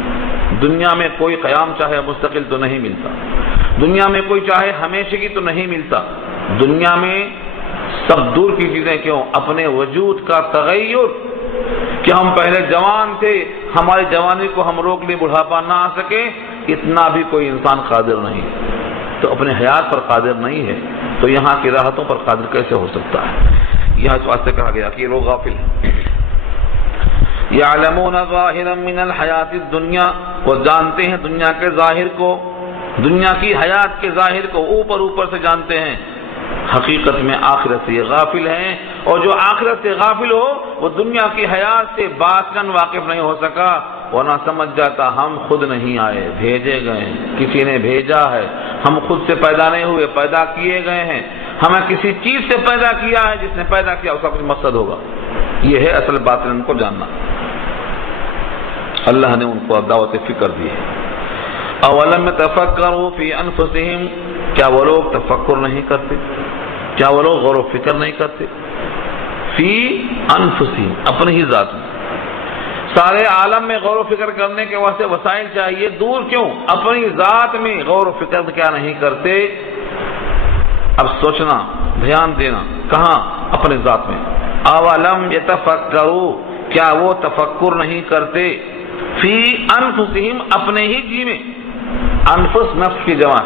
دنیا میں کوئی قیام چاہے مستقل تو نہیں ملتا، دنیا میں کوئی چاہے ہمیشہ کی تو نہیں ملتا۔ دنیا میں سب دور کی چیزیں کیوں، اپنے وجود کا تغیر، کہ ہم پہلے جوان تھے، ہماری جوانی کو ہم روک لیں، بڑھاپا نہ آ سکے، اتنا بھی کوئی انسان قادر نہیں ہے۔ تو اپنے حیات پر قادر نہیں ہے تو یہاں کی راحتوں پر قادر کیسے ہو سکتا ہے؟ یہاں اس واسطے کہا گیا کہ یہ لوگ غافل ہیں۔ یعلمون ظاہرا من الحیات الدنیا، وہ جانتے ہیں دنیا کے ظاہر کو، دنیا کی حیات کے ظاہر کو اوپر سے جانتے ہیں، حقیقت میں آخرت سے یہ غافل ہیں، اور جو آخرت سے غافل ہو وہ دنیا کی حیات سے باطن واقف نہیں ہو سکا، ورنہ سمجھ جاتا ہم خود نہیں آئے، بھیجے گئے، کسی نے بھیجا ہے، ہم خود سے پیدا نہیں ہوئے، پیدا کیے گئے ہیں، ہمیں کسی چیز سے پیدا کیا ہے، جس نے پیدا کیا اس کا کچھ مقصد ہوگا۔ یہ ہے اصل باطن ان کو جاننا۔ اللہ نے ان کو دعوت فکر دی ہے۔ اولم تفکروا فی انفسہم، کیا وہ لوگ تفکر نہیں کرتے، کیا وہ لوگ غور و فکر نہیں کرتے؟ فی انفسہم، اپنی ہی ذات میں، سارے عالم میں غور و فکر کرنے کے واسطے وسائل چاہیے، دور کیوں اپنی ذات میں غور و فکر کیا نہیں کرتے؟ اب سوچنا، دھیان دینا، کہاں؟ اپنے ذات میں۔ اولم یتفکروا، کیا وہ تفکر نہیں کرتے؟ فی انفسہم، اپنے ہی جی میں، انفس نفس کی جمع،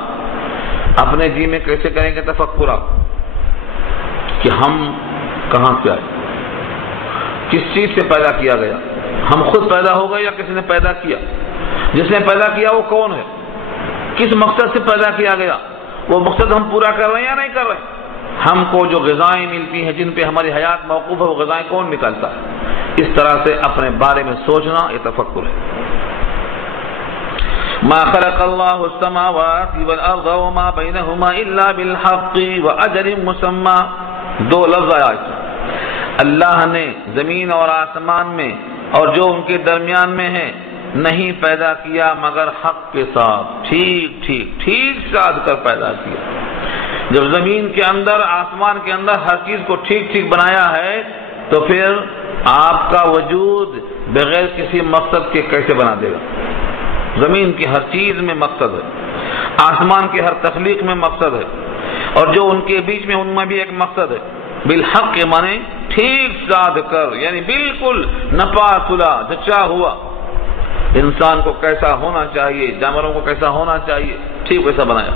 اپنے جی میں کیسے کریں گے تفکر کہ ہم کہاں سے آئے، کس چیز سے پیدا کیا گیا، ہم خود پیدا ہو گئے یا کسی نے پیدا کیا، جس نے پیدا کیا وہ کون ہے، کس مقصد سے پیدا کیا گیا، وہ مقصد ہم پورا کر رہے ہیں یا نہیں کر رہے، ہم کو جو غذائیں ملتی ہیں جن پہ ہماری حیات موقوف ہے وہ غذائیں کون نکالتا ہے۔ اس طرح سے اپنے بارے میں سوچنا یہ تفکر ہے۔ ما خلق اللہ السماوات والارض وما بینہما الا بالحق واجل مسمى، دو لفظ آیا اس میں۔ اللہ نے زمین اور آسمان میں اور جو ان کے درمیان میں ہے نہیں پیدا کیا مگر حق کے ساتھ، ٹھیک ساتھ کر پیدا کیا۔ جب زمین کے اندر آسمان کے اندر ہر چیز کو ٹھیک بنایا ہے تو پھر آپ کا وجود بغیر کسی مقصد کے کیسے بنا دے گا؟ زمین کی ہر چیز میں مقصد ہے، آسمان کی ہر تخلیق میں مقصد ہے، اور جو ان کے بیچ میں ان میں بھی ایک مقصد ہے۔ بالحق کے معنی ٹھیک ساتھ کر، یعنی بالکل نپا تلا جچا ہوا، انسان کو کیسا ہونا چاہیے، جانوروں کو کیسا ہونا چاہیے، ٹھیک ویسا بنایا۔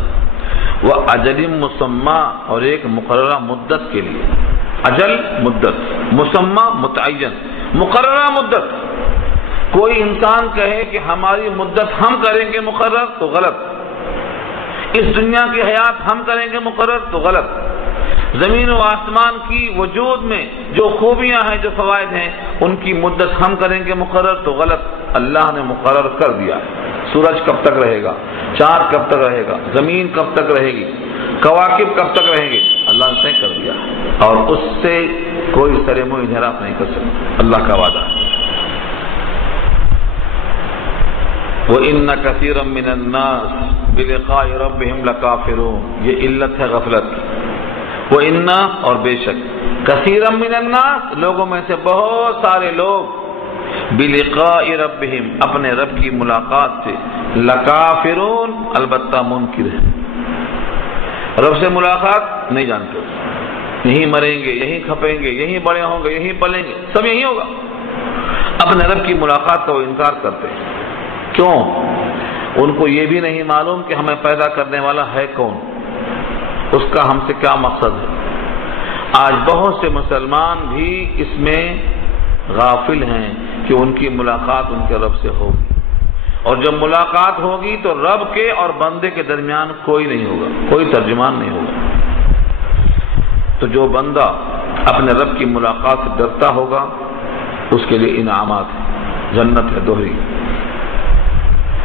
وہ اجل مسمى، اور ایک مقررہ مدت کے لیے، اجل مدت، مسمى متعین، مقررہ مدت۔ کوئی انسان کہے کہ ہماری مدت ہم کریں گے مقرر تو غلط، اس دنیا کی حیات ہم کریں گے مقرر تو غلط، زمین و آسمان کی وجود میں جو خوبیاں ہیں جو فوائد ہیں ان کی مدت ہم کریں گے مقرر تو غلط۔ اللہ نے مقرر کر دیا ہے، سورج کب تک رہے گا، چاند کب تک رہے گا، زمین کب تک رہے گی، کواکب کب تک رہیں گے، اللہ نے طے کر دیا اور اس سے کوئی سر منہ انحراف نہیں کر سکتا، اللہ کا وعدہ ہے۔ وَإِنَّ كَثِيرًا مِّنَ النَّاسِ بِلِقَاءِ رَبِّهِمْ لَكَافِرُونَ، یہ علت ہے غفلت کی۔ وَإِنَّ، اور بے شک، كَثِيرًا مِّنَ النَّاسِ، لوگوں میں سے بہت سارے لوگ، بِلِقَاءِ رَبِّهِمْ، اپنے رب کی ملاقات سے، لَكَافِرُونَ، البتہ منکر ہیں، رب سے ملاقات نہیں جانتے، یہیں مریں گے، یہیں کھپیں گے، یہیں بڑے ہوں گے، یہیں پلیں گے، سب یہیں ہوگا، اپنے رب کی ملاقات کا وہ انکار کرتے ہیں۔ کیوں؟ ان کو یہ بھی نہیں معلوم کہ ہمیں پیدا کرنے والا ہے کون، اس کا ہم سے کیا مقصد ہے۔ آج بہت سے مسلمان بھی اس میں غافل ہیں کہ ان کی ملاقات ان کے رب سے ہوگی، اور جب ملاقات ہوگی تو رب کے اور بندے کے درمیان کوئی نہیں ہوگا، کوئی ترجمان نہیں ہوگا۔ تو جو بندہ اپنے رب کی ملاقات سے ڈرتا ہوگا اس کے لیے انعامات ہیں، جنت ہے دوہری۔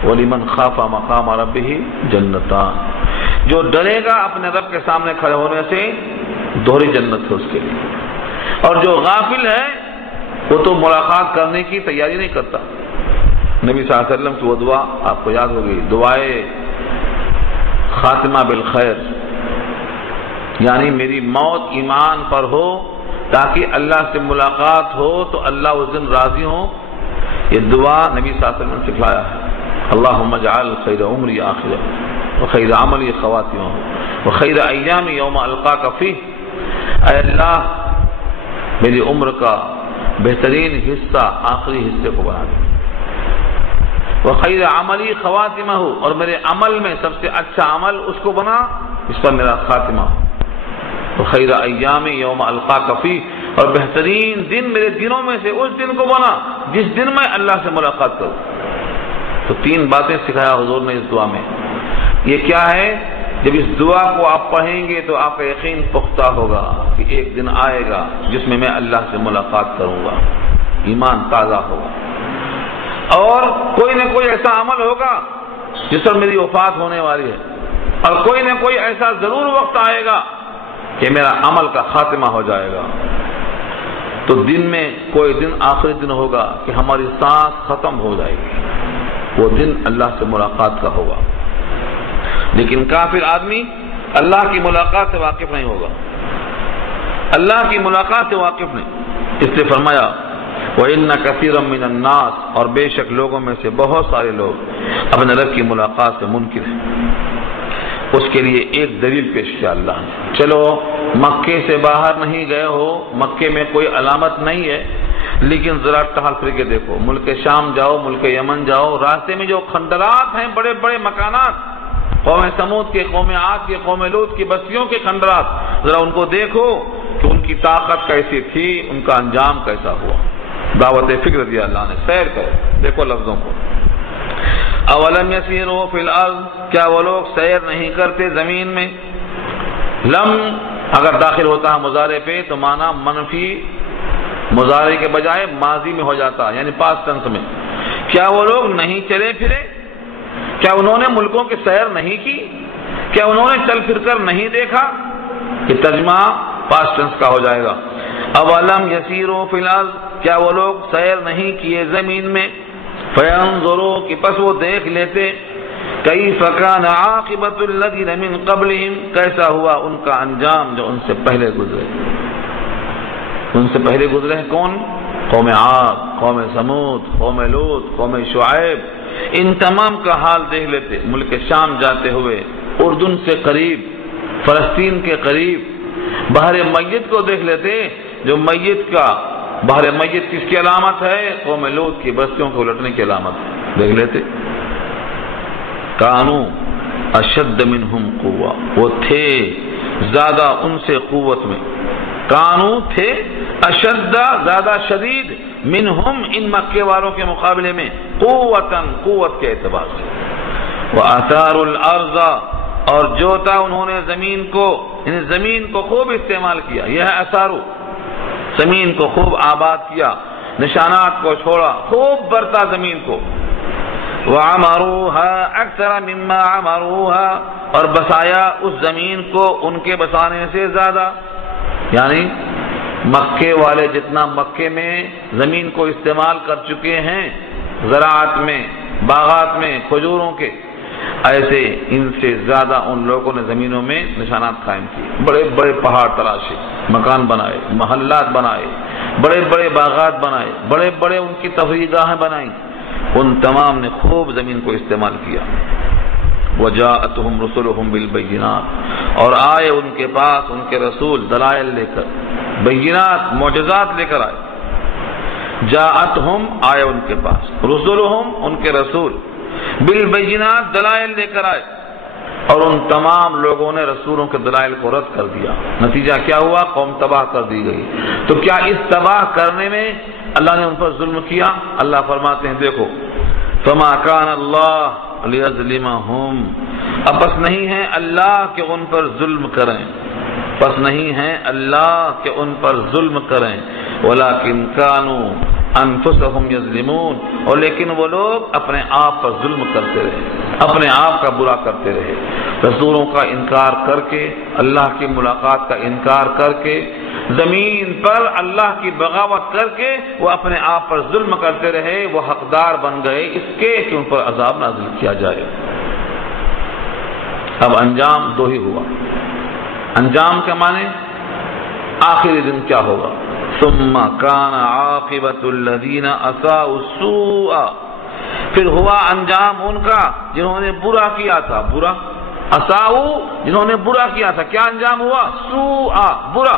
وَلِمَنْ خَافَ مَقَامَ رَبِّهِ جَنَّتَانِ، جو ڈرے گا اپنے رب کے سامنے کھڑے ہونے سے دوہری جنت ہے اس کے لیے۔ اور جو غافل ہے وہ تو ملاقات کرنے کی تیاری نہیں کرتا۔ نبی صلی اللہ علیہ وسلم کی وہ دعا آپ کو یاد ہوگی، دعائے خاتمہ بالخیر، یعنی میری موت ایمان پر ہو تاکہ اللہ سے ملاقات ہو تو اللہ اس دن راضی ہو۔ یہ دعا نبی صلی اللہ علیہ وسلم نے سکھلایا ہے۔ اللہم اجعل خیر عمری آخرہ وخیر عملی خواتمہ وخیر ایام یوم القاک فیہ، اے اللہ میری عمر کا بہترین حصہ آخری حصے کو بنا دے، وخیر عملی خواتمہ، اور میرے عمل میں سب سے اچھا عمل اس کو بنا اس پر میرا خاتمہ، وخیر ایام یوم القاک فیہ، اور بہترین دن میرے دنوں میں سے اس دن کو بنا جس دن میں اللہ سے ملاقات کروں۔ تو تین باتیں سکھایا حضور نے اس دعا میں۔ یہ کیا ہے؟ جب اس دعا کو آپ پڑھیں گے تو آپ کا یقین پختہ ہوگا کہ ایک دن آئے گا جس میں میں اللہ سے ملاقات کروں گا، ایمان تازہ ہوگا، اور کوئی نہ کوئی ایسا عمل ہوگا جس پر میری وفات ہونے والی ہے، اور کوئی نہ کوئی ایسا ضرور وقت آئے گا کہ میرا عمل کا خاتمہ ہو جائے گا۔ تو دن میں کوئی دن آخری دن ہوگا کہ ہماری سانس ختم ہو جائے گی، وہ دن اللہ سے ملاقات کا ہوگا۔ لیکن کافر آدمی اللہ کی ملاقات سے واقف نہیں ہوگا، اللہ کی ملاقات سے واقف نہیں، اس لیے فرمایا وَإِنَّ كَثِيرًا مِّنَ النَّاسِ، اور بے شک لوگوں میں سے بہت سارے لوگ اپنے رب کی ملاقات سے منکر ہیں۔ اس کے لیے ایک دلیل پیش کیا اللہ نے، چلو مکے سے باہر نہیں گئے ہو، مکے میں کوئی علامت نہیں ہے، لیکن ذرا ٹہل پھر کے دیکھو، ملک شام جاؤ، ملک یمن جاؤ، راستے میں جو کھنڈرات ہیں، بڑے بڑے مکانات، قوم سمود کے، قوم عاد کے، قوم لوط کی بستیوں کے کھنڈرات، ذرا ان کو دیکھو کہ ان کی طاقت کیسی تھی، ان کا انجام کیسا ہوا۔ دعوت فکر دیا اللہ نے، سیر کرو، دیکھو لفظوں کو۔ اولم یسیروا فی الارض، کیا وہ لوگ سیر نہیں کرتے زمین میں؟ لم اگر داخل ہوتا ہے مضارع پہ تو معنی منفی مضارع کے بجائے ماضی میں ہو جاتا، یعنی پاسٹ ٹینس میں۔ کیا وہ لوگ نہیں چلے پھرے؟ کیا انہوں نے ملکوں کی سیر نہیں کی؟ کیا انہوں نے چل پھر کر نہیں دیکھا؟ کہ ترجمہ پاسٹ ٹینس کا ہو جائے گا۔ اولم یسیروا فی الارض، کیا وہ لوگ سیر نہیں کیے زمین میں؟ فینظروا، کہ پس وہ دیکھ لیتے، کیف کان عاقبۃ الذین من قبلہم، کیسا ہوا ان کا انجام جو ان سے پہلے گزرے۔ ان سے پہلے گزرے ہیں کون؟ قوم عاد، قوم سمود، قوم لوط، قوم شعیب، ان تمام کا حال دیکھ لیتے۔ ملک شام جاتے ہوئے، اردن سے قریب، فلسطین کے قریب بحر میت کو دیکھ لیتے، جو میت کا بحر میت کس کی علامت ہے؟ قوم لوط کی بستیوں کو الٹنے کی علامت دیکھ لیتے۔ کانو اشد منہم قوہ، وہ تھے زیادہ ان سے قوت میں، کانو تھے اشد زیادہ شدید، منہم ان مکے والوں کے مقابلے میں، قوتاً قوت کے اعتبار سے، وآثاروا الارض، اور جوتا انہوں نے زمین کو، یعنی زمین کو خوب استعمال کیا، یہ ہے اثارو، زمین کو خوب آباد کیا، نشانات کو چھوڑا، خوب برتا زمین کو، وعمروها اکثر مما عمروها، اور بسایا اس زمین کو ان کے بسانے سے زیادہ، یعنی مکے والے جتنا مکے میں زمین کو استعمال کر چکے ہیں زراعت میں، باغات میں، کھجوروں کے، ایسے ان سے زیادہ ان لوگوں نے زمینوں میں نشانات قائم کیے، بڑے بڑے پہاڑ تراشے، مکان بنائے، محلات بنائے، بڑے بڑے باغات بنائے، بڑے بڑے ان کی تفریح گاہیں بنائیں، ان تمام نے خوب زمین کو استعمال کیا۔ وجاءتهم رسلهم بالبینات، اور آئے ان کے پاس ان کے رسول دلائل لے کر، بینات معجزات لے کر آئے۔ جاءتهم آئے ان کے پاس، رسلهم ان کے رسول، بالبینات دلائل لے کر آئے، اور ان تمام لوگوں نے رسولوں کے دلائل کو رد کر دیا۔ نتیجہ کیا ہوا؟ قوم تباہ کر دی گئی۔ تو کیا اس تباہ کرنے میں اللہ نے ان پر ظلم کیا؟ اللہ فرماتے ہیں دیکھو، فما کان اللہ لیظلمہم، اب بس نہیں ہے اللہ کہ ان پر ظلم کریں، بس نہیں ہے اللہ کہ ان پر ظلم کریں، ولکن کانوا انفسہم یظلمون، اور لیکن وہ لوگ اپنے آپ پر ظلم کرتے رہے، اپنے آپ کا برا کرتے رہے، رسولوں کا انکار کر کے، اللہ کی ملاقات کا انکار کر کے، زمین پر اللہ کی بغاوت کر کے وہ اپنے آپ پر ظلم کرتے رہے، وہ حقدار بن گئے اس کے کہ ان پر عذاب نازل کیا جائے۔ اب انجام دو ہی ہوا، انجام کے معنی آخری دن کیا ہوگا؟ ثم کان عاقبۃ الذین اساءوا السوء، پھر ہوا انجام ان کا جنہوں نے برا کیا تھا، برا، اساءوا جنہوں نے برا کیا تھا، کیا انجام ہوا؟ سوء، برا۔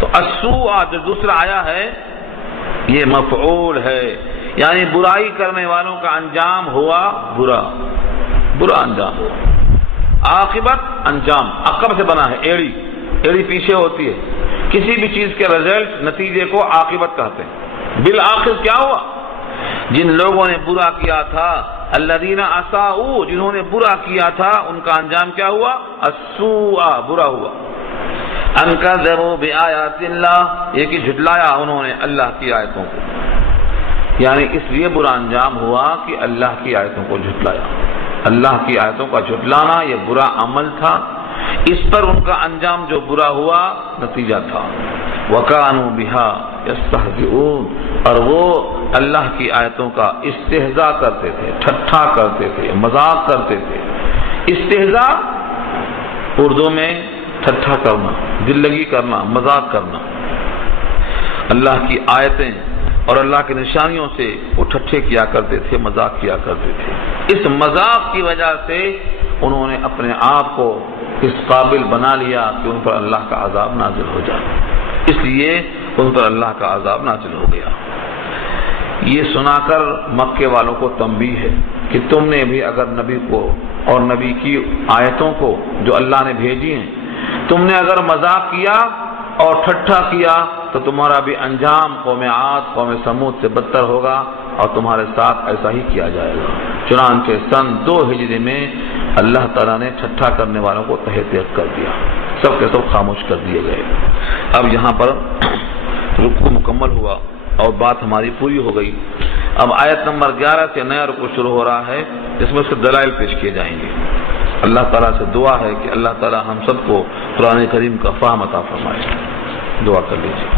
تو السوء جو دوسرا آیا ہے یہ مفعول ہے، یعنی برائی کرنے والوں کا انجام ہوا برا، برا انجام ہوا۔ عاقبت انجام، عقب سے بنا ہے، ایڑی، ایڑی پیچھے ہوتی ہے، کسی بھی چیز کے رزلٹ نتیجے کو عاقبت کہتے ہیں۔ بالآخر کیا ہوا؟ جن لوگوں نے برا کیا تھا، الذین اساءوا جنہوں نے برا کیا تھا، ان کا انجام کیا ہوا؟ السوء، برا ہوا۔ ان کذبوا بآیات اللہ، یہ کہ جھٹلایا انہوں نے اللہ کی آیتوں کو، یعنی اس لیے برا انجام ہوا کہ اللہ کی آیتوں کو جھٹلایا۔ اللہ کی آیتوں کا جھٹلانا یہ برا عمل تھا، اس پر ان کا انجام جو برا ہوا نتیجہ تھا۔ وَكَانُوا بِهَا يَسْتَهْزِئُونَ، اور وہ اللہ کی آیتوں کا استہزاء کرتے تھے، ٹھٹھا کرتے تھے، مذاق کرتے تھے۔ استہزاء اردو میں ٹھٹھا کرنا، دل لگی کرنا، مذاق کرنا۔ اللہ کی آیتیں اور اللہ کی نشانیوں سے وہ ٹھٹھے کیا کرتے تھے، مذاق کیا کرتے تھے۔ اس مذاق کی وجہ سے انہوں نے اپنے آپ کو اس قابل بنا لیا کہ ان پر اللہ کا عذاب نازل ہو جائے، اس لیے ان پر اللہ کا عذاب نازل ہو گیا۔ یہ سنا کر مکے والوں کو تنبیہ ہے کہ تم نے بھی اگر نبی کو اور نبی کی آیتوں کو جو اللہ نے بھیجی ہیں تم نے اگر مذاق کیا اور ٹھٹھا کیا تو تمہارا بھی انجام قوم عاد قوم سمود سے بدتر ہوگا اور تمہارے ساتھ ایسا ہی کیا جائے گا۔ چنانچہ سن 2 ہجری میں اللہ تعالیٰ نے ٹھٹھا کرنے والوں کو تہہ تیغ کر دیا، سب کے سب خاموش کر دیے گئے۔ اب یہاں پر رکوع مکمل ہوا اور بات ہماری پوری ہو گئی۔ اب آیت نمبر 11 سے نیا رکوع شروع ہو رہا ہے، جس میں اس کے دلائل پیش کیے جائیں گے۔ اللہ تعالیٰ سے دعا ہے کہ اللہ تعالیٰ ہم سب کو قرآن کریم کا فہم عطا فرمائے۔ دعا کر لیجیے۔